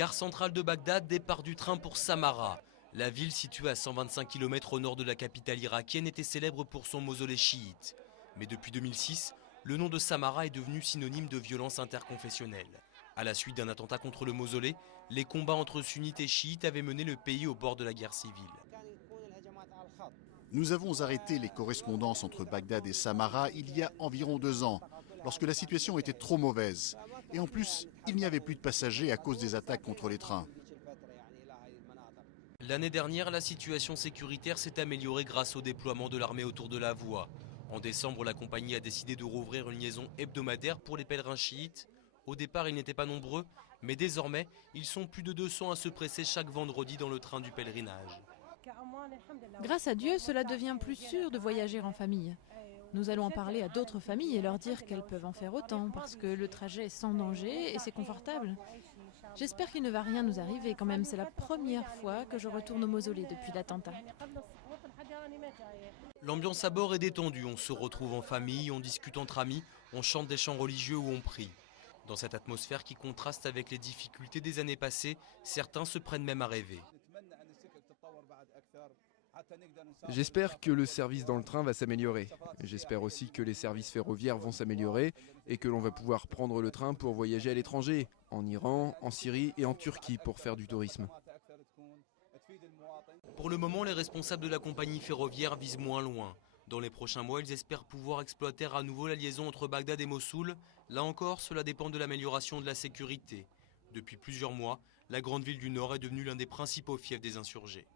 Gare centrale de Bagdad, départ du train pour Samarra. La ville, située à 125 km au nord de la capitale irakienne, était célèbre pour son mausolée chiite. Mais depuis 2006, le nom de Samarra est devenu synonyme de violence interconfessionnelle. À la suite d'un attentat contre le mausolée, les combats entre sunnites et chiites avaient mené le pays au bord de la guerre civile. Nous avons arrêté les correspondances entre Bagdad et Samarra il y a environ 2 ans, lorsque la situation était trop mauvaise. Et en plus, il n'y avait plus de passagers à cause des attaques contre les trains. L'année dernière, la situation sécuritaire s'est améliorée grâce au déploiement de l'armée autour de la voie. En décembre, la compagnie a décidé de rouvrir une liaison hebdomadaire pour les pèlerins chiites. Au départ, ils n'étaient pas nombreux, mais désormais, ils sont plus de 200 à se presser chaque vendredi dans le train du pèlerinage. Grâce à Dieu, cela devient plus sûr de voyager en famille. Nous allons en parler à d'autres familles et leur dire qu'elles peuvent en faire autant parce que le trajet est sans danger et c'est confortable. J'espère qu'il ne va rien nous arriver quand même. C'est la première fois que je retourne au mausolée depuis l'attentat. L'ambiance à bord est détendue. On se retrouve en famille, on discute entre amis, on chante des chants religieux ou on prie. Dans cette atmosphère qui contraste avec les difficultés des années passées, certains se prennent même à rêver. J'espère que le service dans le train va s'améliorer. J'espère aussi que les services ferroviaires vont s'améliorer et que l'on va pouvoir prendre le train pour voyager à l'étranger, en Iran, en Syrie et en Turquie pour faire du tourisme. Pour le moment, les responsables de la compagnie ferroviaire visent moins loin. Dans les prochains mois, ils espèrent pouvoir exploiter à nouveau la liaison entre Bagdad et Mossoul. Là encore, cela dépend de l'amélioration de la sécurité. Depuis plusieurs mois, la grande ville du Nord est devenue l'un des principaux fiefs des insurgés.